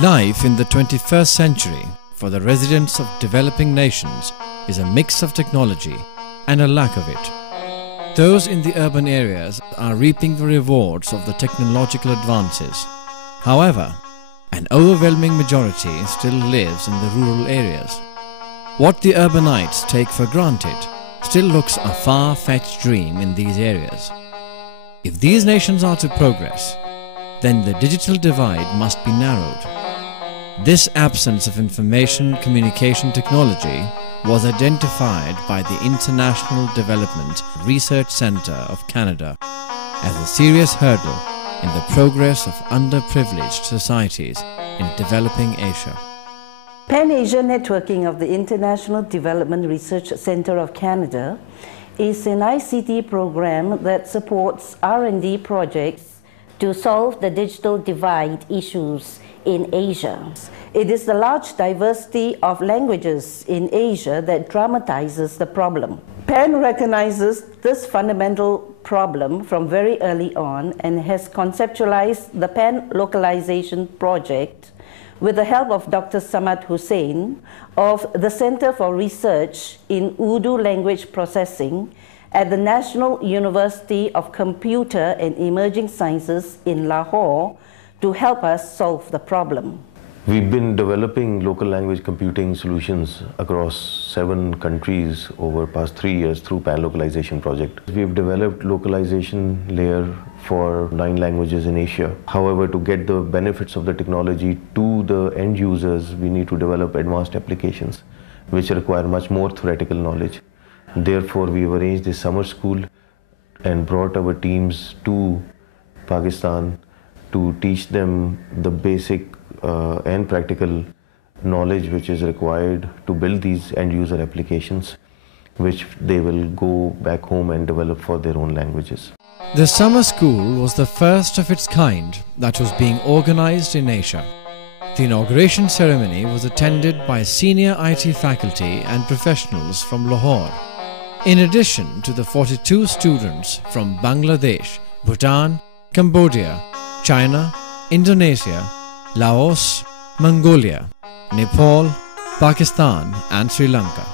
Life in the 21st century for the residents of developing nations is a mix of technology and a lack of it. Those in the urban areas are reaping the rewards of the technological advances. However, an overwhelming majority still lives in the rural areas. What the urbanites take for granted still looks a far-fetched dream in these areas. If these nations are to progress, then the digital divide must be narrowed. This absence of information communication technology was identified by the International Development Research Centre of Canada as a serious hurdle in the progress of underprivileged societies in developing Asia. Pan-Asia Networking of the International Development Research Centre of Canada is an ICT program that supports R&D projects to solve the digital divide issues in Asia. It is the large diversity of languages in Asia that dramatizes the problem. PAN recognizes this fundamental problem from very early on and has conceptualized the PAN Localization project with the help of Dr. Samad Hussain of the Center for Research in Urdu Language Processing at the National University of Computer and Emerging Sciences in Lahore to help us solve the problem. We've been developing local language computing solutions across 7 countries over past 3 years through pan-localization project. We've developed localization layer for 9 languages in Asia. However, to get the benefits of the technology to the end users, we need to develop advanced applications which require much more theoretical knowledge. Therefore, we've arranged this summer school and brought our teams to Pakistan to teach them the basic and practical knowledge which is required to build these end-user applications, which they will go back home and develop for their own languages. The summer school was the first of its kind that was being organized in Asia. The inauguration ceremony was attended by senior IT faculty and professionals from Lahore. In addition to the 42 students from Bangladesh, Bhutan, Cambodia, China, Indonesia, Laos, Mongolia, Nepal, Pakistan and Sri Lanka.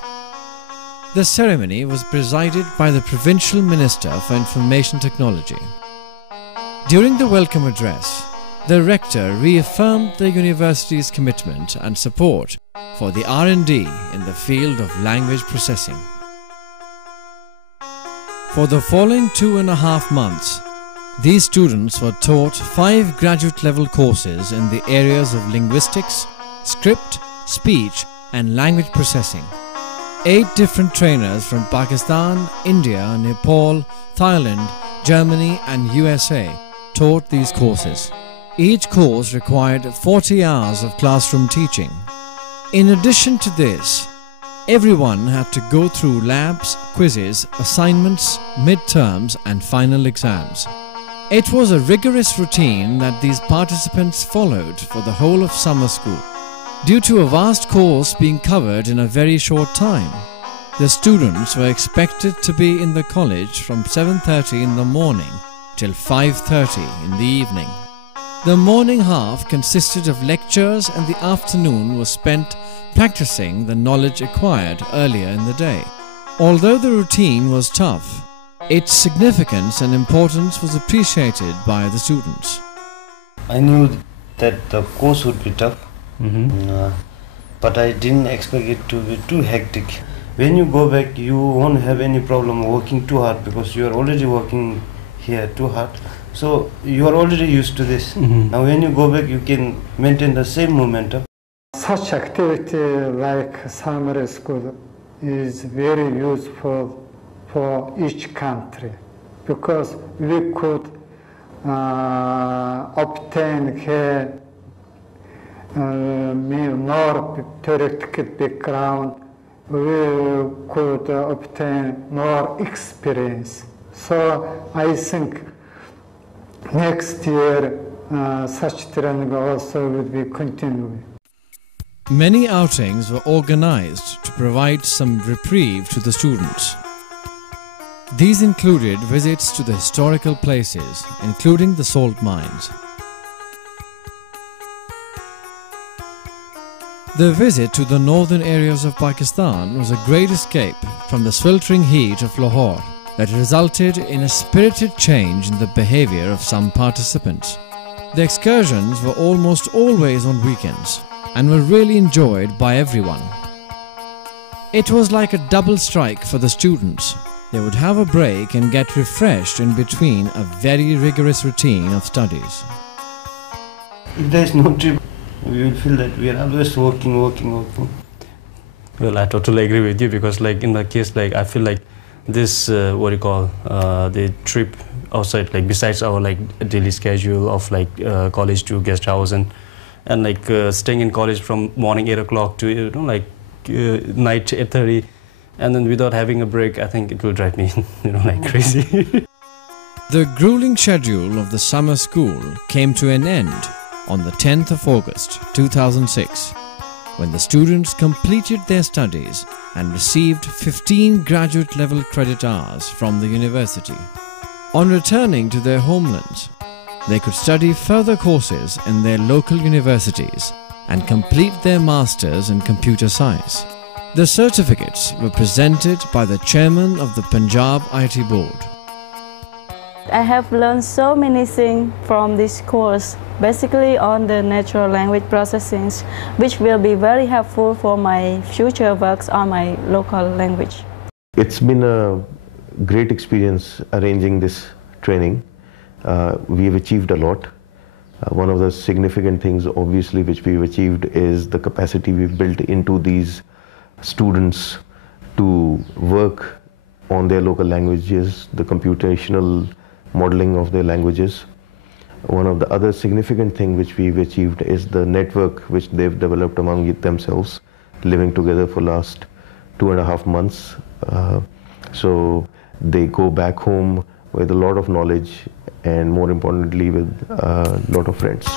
The ceremony was presided by the Provincial Minister for Information Technology. During the welcome address, the Rector reaffirmed the university's commitment and support for the R&D in the field of language processing. For the following 2.5 months, these students were taught 5 graduate-level courses in the areas of linguistics, script, speech and language processing. 8 different trainers from Pakistan, India, Nepal, Thailand, Germany and USA taught these courses. Each course required 40 hours of classroom teaching. In addition to this, everyone had to go through labs, quizzes, assignments, midterms and final exams. It was a rigorous routine that these participants followed for the whole of summer school. Due to a vast course being covered in a very short time, the students were expected to be in the college from 7:30 in the morning till 5:30 in the evening. The morning half consisted of lectures and the afternoon was spent practicing the knowledge acquired earlier in the day. Although the routine was tough, its significance and importance was appreciated by the students. I knew that the course would be tough, but I didn't expect it to be too hectic. When you go back, you won't have any problem working too hard because you are already working here too hard. So you are already used to this. Now when you go back, you can maintain the same momentum. Such activity like summer school is very useful for each country because we could obtain here more theoretical background, we could obtain more experience. So I think next year such training also will be continuing. Many outings were organized to provide some reprieve to the students. These included visits to the historical places, including the salt mines. The visit to the northern areas of Pakistan was a great escape from the sweltering heat of Lahore that resulted in a spirited change in the behavior of some participants. The excursions were almost always on weekends and were really enjoyed by everyone. It was like a double strike for the students. They would have a break and get refreshed in between a very rigorous routine of studies. If there is no trip, we will feel that we are always working. Well, I totally agree with you, because like in my case, like I feel like this the trip outside, like besides our like daily schedule of like college to guest house and like staying in college from morning 8 o'clock to night 8:30, and then without having a break, I think it will drive me like crazy. The grueling schedule of the summer school came to an end on the 10th of August 2006, when the students completed their studies and received 15 graduate level credit hours from the university. On returning to their homelands, they could study further courses in their local universities and complete their masters in computer science. The certificates were presented by the chairman of the Punjab IT board. I have learned so many things from this course, basically on the natural language processing, which will be very helpful for my future works on my local language. It's been a great experience arranging this training. We have achieved a lot. One of the significant things, obviously, which we've achieved is the capacity we've built into these students to work on their local languages, the computational modeling of their languages. One of the other significant things which we've achieved is the network which they've developed among themselves, living together for last 2.5 months. So they go back home with a lot of knowledge and, more importantly, with a lot of friends.